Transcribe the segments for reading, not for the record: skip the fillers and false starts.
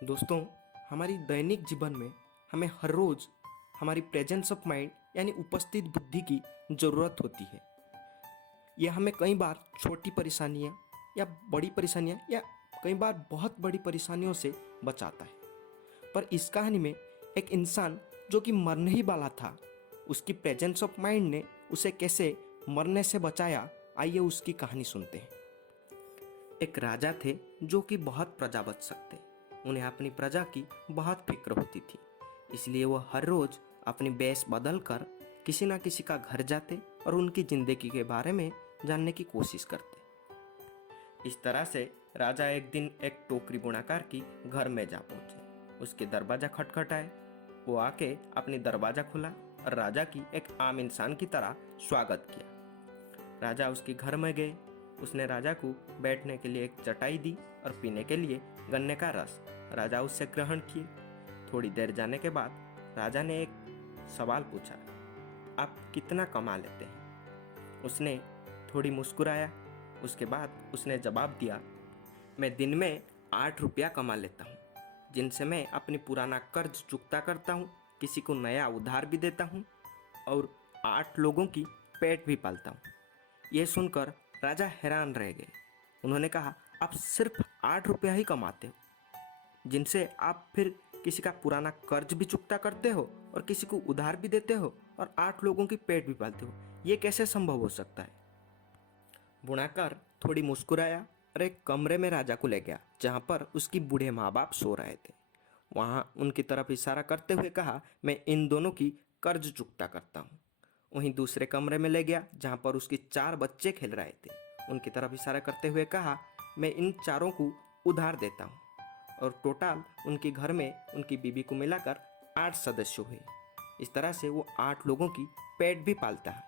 दोस्तों, हमारी दैनिक जीवन में हमें हर रोज़ हमारी प्रेजेंस ऑफ माइंड यानी उपस्थित बुद्धि की ज़रूरत होती है। यह हमें कई बार छोटी परेशानियाँ या बड़ी परेशानियाँ या कई बार बहुत बड़ी परेशानियों से बचाता है। पर इस कहानी में एक इंसान जो कि मरने ही वाला था, उसकी प्रेजेंस ऑफ माइंड ने उसे कैसे मरने से बचाया, आइए उसकी कहानी सुनते हैं। एक राजा थे जो कि बहुत प्रजावत्सक थे। उन्हें अपनी प्रजा की बहुत फिक्र होती थी, इसलिए वो हर रोज़ अपनी वेश बदल कर किसी न किसी का घर जाते और उनकी ज़िंदगी के बारे में जानने की कोशिश करते। इस तरह से राजा एक दिन एक टोकरी बुनाकार की घर में जा पहुंचे। उसके दरवाज़ा खटखटाए। वो आके अपनी दरवाज़ा खुला और राजा की एक आम इंसान की तरह स्वागत किया। राजा उसके घर में गए। उसने राजा को बैठने के लिए एक चटाई दी और पीने के लिए गन्ने का रस राजा उससे ग्रहण किए। थोड़ी देर जाने के बाद राजा ने एक सवाल पूछा, आप कितना कमा लेते हैं? उसने थोड़ी मुस्कुराया। उसके बाद उसने जवाब दिया, मैं दिन में 8 रुपया कमा लेता हूँ, जिनसे मैं अपनी पुराना कर्ज चुकता करता हूँ, किसी को नया उधार भी देता हूँ और 8 लोगों की पेट भी पालता हूँ। यह सुनकर राजा हैरान रह गए। उन्होंने कहा, आप सिर्फ 8 रुपया ही कमाते हो, जिनसे आप फिर किसी का पुराना कर्ज भी चुकता करते हो और किसी को उधार भी देते हो और 8 लोगों की पेट भी पालते हो, ये कैसे संभव हो सकता है? बुनाकार थोड़ी मुस्कुराया और एक कमरे में राजा को ले गया जहाँ पर उसकी बूढ़े माँ बाप सो रहे थे। वहाँ उनकी तरफ इशारा करते हुए कहा, मैं इन दोनों की कर्ज चुकता करता हूँ। वहीं दूसरे कमरे में ले गया जहाँ पर उसके 4 बच्चे खेल रहे थे। उनकी तरफ इशारा करते हुए कहा, मैं इन चारों को उधार देता हूँ। और टोटल उनके घर में उनकी बीबी को मिलाकर 8 सदस्य हुए। इस तरह से वो 8 लोगों की पेट भी पालता है।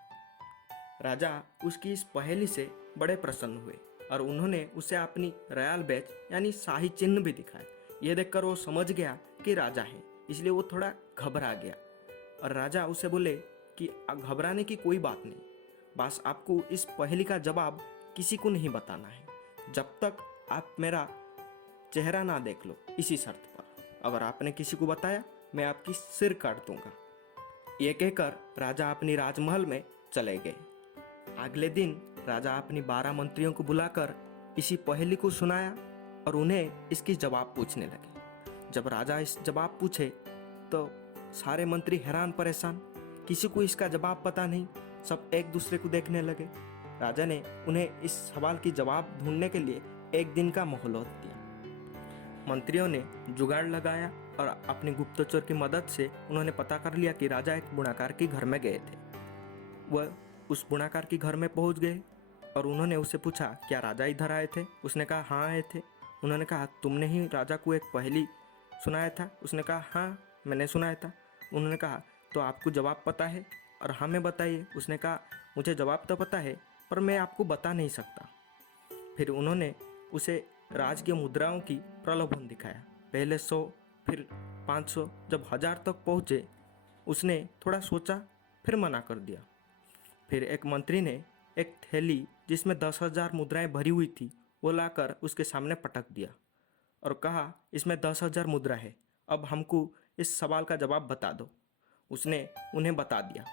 राजा उसकी इस पहेली से बड़े प्रसन्न हुए और उन्होंने उसे अपनी रॉयल बैज यानी शाही चिन्ह भी दिखाया। यह देखकर वो समझ गया कि राजा है, इसलिए वो थोड़ा घबरा गया। और राजा उसे बोले कि घबराने की कोई बात नहीं, बस आपको इस पहेली का जवाब किसी को नहीं बताना है, जब तक आप मेरा चेहरा ना देख लो, इसी शर्त पर। अगर आपने किसी को बताया, मैं आपकी सिर काट दूंगा। ये कहकर राजा अपनी राजमहल में चले गए। अगले दिन राजा अपनी 12 मंत्रियों को बुलाकर इसी पहेली को सुनाया और उन्हें इसकी जवाब पूछने लगे। जब राजा इस जवाब पूछे तो सारे मंत्री हैरान परेशान, किसी को इसका जवाब पता नहीं। सब एक दूसरे को देखने लगे। राजा ने उन्हें इस सवाल की जवाब ढूंढने के लिए एक दिन का मोहलत दिया। मंत्रियों ने जुगाड़ लगाया और अपनी गुप्तचर की मदद से उन्होंने पता कर लिया कि राजा एक बुनाकार के घर में गए थे। वह उस बुनाकार के घर में पहुंच गए और उन्होंने उससे पूछा, क्या राजा इधर आए थे? उसने कहा, हाँ आए थे। उन्होंने कहा, तुमने ही राजा को एक पहेली सुनाया था? उसने कहा, हाँ मैंने सुनाया था। उन्होंने कहा, तो आपको जवाब पता है और हमें बताइए। उसने कहा, मुझे जवाब तो पता है पर मैं आपको बता नहीं सकता। फिर उन्होंने उसे राजकीय मुद्राओं की प्रलोभन दिखाया। पहले 100, फिर 500, जब 1000 तक पहुँचे उसने थोड़ा सोचा, फिर मना कर दिया। फिर एक मंत्री ने एक थैली जिसमें 10,000 मुद्राएं भरी हुई थी वो लाकर उसके सामने पटक दिया और कहा, इसमें 10,000 मुद्रा है, अब हमको इस सवाल का जवाब बता दो। उसने उन्हें बता दिया।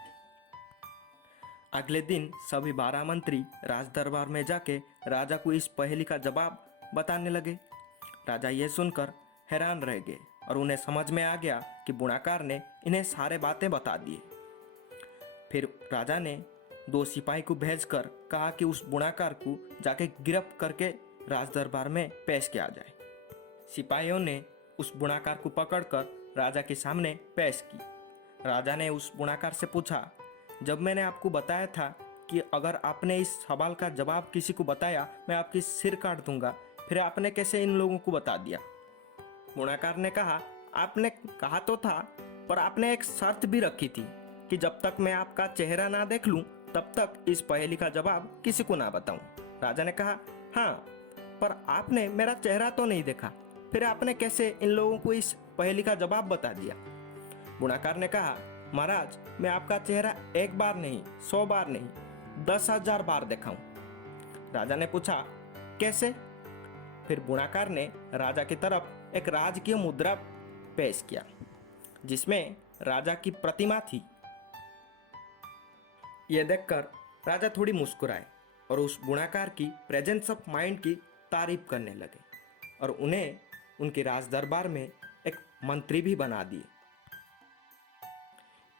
अगले दिन सभी 12 मंत्री राज दरबार में जाके राजा को इस पहेली का जवाब बताने लगे। राजा यह सुनकर हैरान रह गए और उन्हें समझ में आ गया कि बुनाकार ने इन्हें सारे बातें बता दिए। फिर राजा ने 2 सिपाही को भेजकर कहा कि उस बुनाकार को जाके गिरफ्त करके राज दरबार में पेश किया जाए। सिपाहियों ने उस बुनाकार को पकड़कर राजा के सामने पेश की। राजा ने उस बुनाकार से पूछा, जब मैंने आपको बताया था कि अगर आपने इस सवाल का जवाब किसी को बताया, मैं आपकी सिर काट दूंगा, फिर आपने कैसे इन लोगों को बता दिया? बुनाकार ने कहा, आपने कहा तो था, पर आपने एक शर्त भी रखी थी कि जब तक मैं आपका चेहरा ना देख लूं, तब तक इस पहेली का जवाब किसी को ना बताऊं। राजा ने कहा, हाँ, पर आपने मेरा चेहरा तो नहीं देखा, फिर आपने कैसे इन लोगों को इस पहेली का जवाब बता दिया? बुनाकार ने कहा, महाराज, मैं आपका चेहरा 1 बार नहीं, 100 बार नहीं, 10,000 बार देखा हूं। राजा ने पूछा, कैसे? फिर बुनाकार ने राजा की तरफ एक राजकीय मुद्रा पेश किया जिसमें राजा की प्रतिमा थी। यह देखकर राजा थोड़ी मुस्कुराए और उस बुनाकार की प्रेजेंस ऑफ माइंड की तारीफ करने लगे और उन्हें उनके राज दरबार में एक मंत्री भी बना दिए।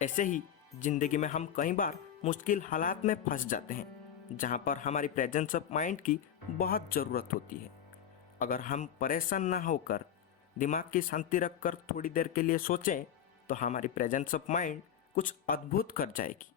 ऐसे ही जिंदगी में हम कई बार मुश्किल हालात में फंस जाते हैं जहां पर हमारी प्रेजेंस ऑफ माइंड की बहुत ज़रूरत होती है। अगर हम परेशान ना होकर दिमाग की शांति रखकर थोड़ी देर के लिए सोचें तो हमारी प्रेजेंस ऑफ माइंड कुछ अद्भुत कर जाएगी।